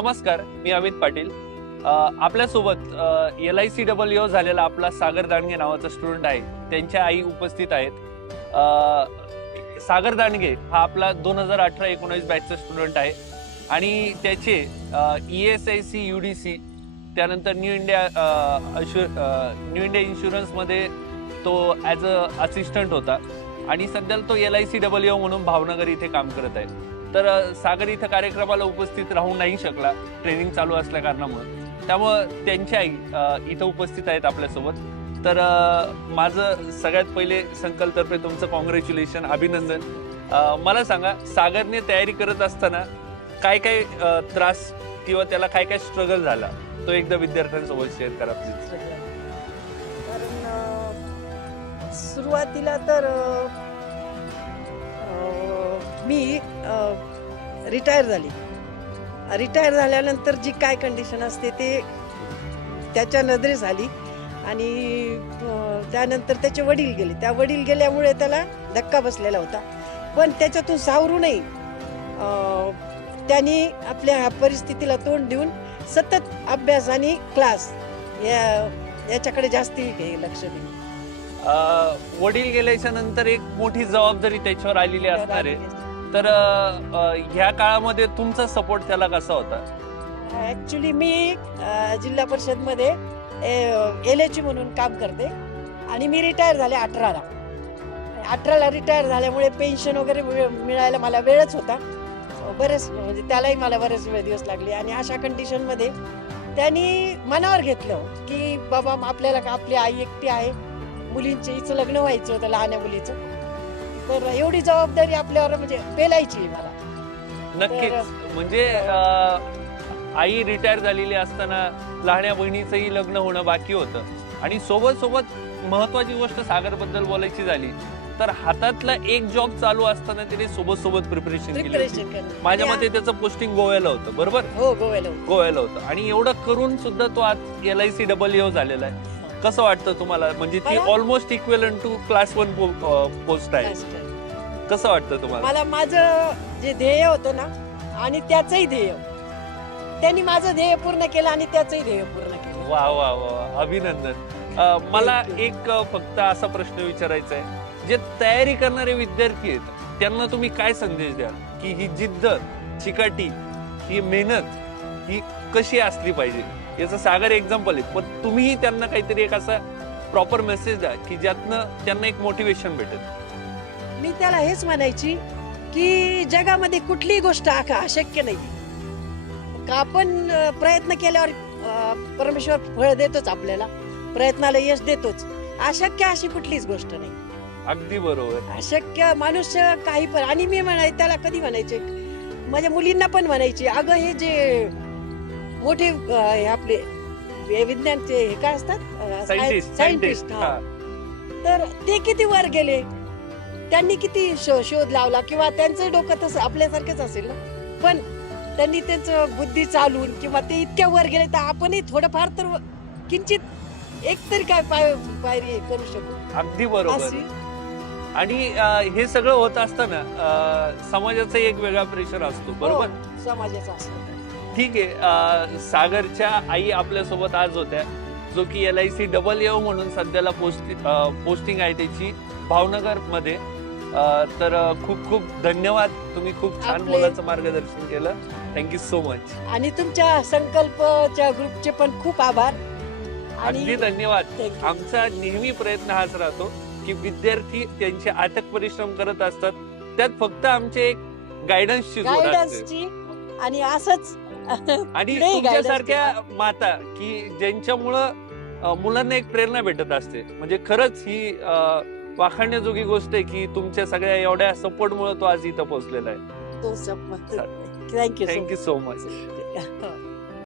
नमस्कार, मी अमित पाटील. आपल्यासोबत LICWO झालेला आपला सागर दांडगे नावाचा स्टुडंट आहे. त्यांच्या आई उपस्थित आहेत. सागर दांडगे हा आपला 2018-19 बॅचचा स्टुडंट आहे आणि त्याचे ESIC UDC त्यानंतर न्यू इंडिया इन्शुरन्स मध्ये तो ॲज अ असिस्टंट होता आणि सध्या तो LICWO म्हणून भावनगर इथे काम करत आहे. तर सागर इथं कार्यक्रमाला उपस्थित राहू नाही शकला ट्रेनिंग चालू असल्या कारणामुळे, त्यामुळे त्यांची आई इथं उपस्थित आहेत आपल्यासोबत. तर माझं सगळ्यात पहिले संकल्पतर्फे तुमचं कॉंग्रॅच्युलेशन, अभिनंदन. मला सांगा, सागरने तयारी करत असताना काय काय त्रास किंवा त्याला काय काय स्ट्रगल झाला तो एकदा विद्यार्थ्यांसोबत शेअर करा प्लीज. कारण सुरुवातीला तर मी रिटायर झाली. रिटायर झाल्यानंतर जी काय कंडिशन असते ते त्याच्या नजरेस आली आणि त्यानंतर त्याचे वडील गेले. त्या वडील गेल्यामुळे त्याला धक्का बसलेला होता, पण त्याच्यातून सावरू नाही. त्यांनी आपल्या ह्या परिस्थितीला तोंड देऊन सतत अभ्यास आणि क्लास याच्याकडे जास्ती लक्ष दिलं. वडील गेल्याच्या नंतर एक मोठी जबाबदारी त्याच्यावर आलेली असणार आहे. तर ह्या काळामध्ये तुमचा सपोर्ट त्याला कसा होता? ऍक्च्युली मी जिल्हा परिषद मध्ये LHE म्हणून काम करते आणि मी रिटायर झाले 18ला रिटायर झाल्यामुळे पेन्शन वगैरे मिळायला मला वेळच होता. बरेच म्हणजे त्यालाही मला बरेच दिवस लागले आणि अशा कंडिशन मध्ये त्यांनी मनावर घेतलं की बाबा आपल्याला आपली आई एकटी आहे, मुलींचे हिचं लग्न व्हायचं होतं, लहान मुलीचं, तर एवढी जबाबदारी आपल्यावर म्हणजे पेलायची मला. नक्कीच. म्हणजे आई रिटायर झालेली असताना लहान्या बहिणीचंही लग्न होणं बाकी होतं आणि सोबत महत्वाची गोष्ट सागर बद्दल बोलायची झाली तर हातातला एक जॉब चालू असताना त्याने सोबत प्रिपरेशन केली. माझ्या मते त्याचं पोस्टिंग गोव्याला होतं, बरोबर? हो, गोव्याला होतं. आणि एवढं करून सुद्धा तो आज LICWO झालेला आहे. कसं वाटतं तुम्हाला? म्हणजे ती almost equivalent to class 1 post आहे. कसं वाटतं तुम्हाला? मला माझं जे ध्येय होतं ना आणि त्याचंही ध्येय, त्यांनी माझं ध्येय पूर्ण केलं आणि त्याचंही ध्येय पूर्ण केलं. वा वा वा, अभिनंदन. मला एक फक्त असा प्रश्न विचारायचा आहे, जे तयारी करणारे विद्यार्थी आहेत त्यांना तुम्ही काय संदेश द्याल की ही जिद्द, चिकाटी, ही मेहनत ही कशी असली पाहिजे? याचं सागर एक्झाम्पल आहे, पण तुम्हीही त्यांना काहीतरी एक असा प्रॉपर मेसेज द्या की ज्यातनं त्यांना एक मोटिवेशन भेटेल. मी त्याला हेच म्हणायची की जगामध्ये कुठलीही गोष्ट अशक्य नाही. आपण प्रयत्न केल्यावर परमेश्वर फळ देतोच, आपल्याला प्रयत्नाला यश देतोच. अशक्य अशी कुठलीच गोष्ट नाही. अगदी बरोबर. अशक्य मनुष्य काही पण. आणि मी त्याला कधी म्हणायचे, माझ्या मुलींना पण म्हणायची, अगं हे जे मोठे आपले विज्ञानचे हे काय असतात सायंटिस्ट, तर ते किती वर गेले, त्यांनी किती शोध लावला, किंवा त्यांचं डोकं तसं आपल्यासारखंच असेल ना, पण त्यांनी त्यांचं बुद्धी चालून किंवा ते इतक्या वर गेले, तर आपणही थोडंफार तर किंचित एक तरी काय पायरी करू शकू. अगदी बरोबर. आणि हे सगळं होत असताना समाजाचा एक वेगळा प्रेशर असतो, बरोबर? समाजाचा असतो. ठीक आहे. सागरच्या आई आपल्यासोबत आज होत्या, जो की LICWO म्हणून सध्याला पोस्टिंग आहे त्याची भावनगर मध्ये. तर खूप धन्यवाद. तुम्ही खूप छान मोलाचं मार्गदर्शन केलं. Thank you so much. आणि तुमच्या संकल्पच्या ग्रुपचे पण खूप आभार. अगदी धन्यवाद. आमचा नेहमी प्रयत्न हाच राहतो की विद्यार्थी त्यांचे अथक परिश्रम करत असतात, त्यात फक्त आमचे एक गायडन्सची आणि असंच आणि तुमच्यासारख्या माता की ज्यांच्यामुळं मुलांना एक प्रेरणा भेटत असते. म्हणजे खरंच ही वाखाणण्याजोगी गोष्ट आहे की तुमच्या सगळ्या एवढ्या सपोर्टमुळे तो आज इथं पोहोचलेला आहे. Thank you so much.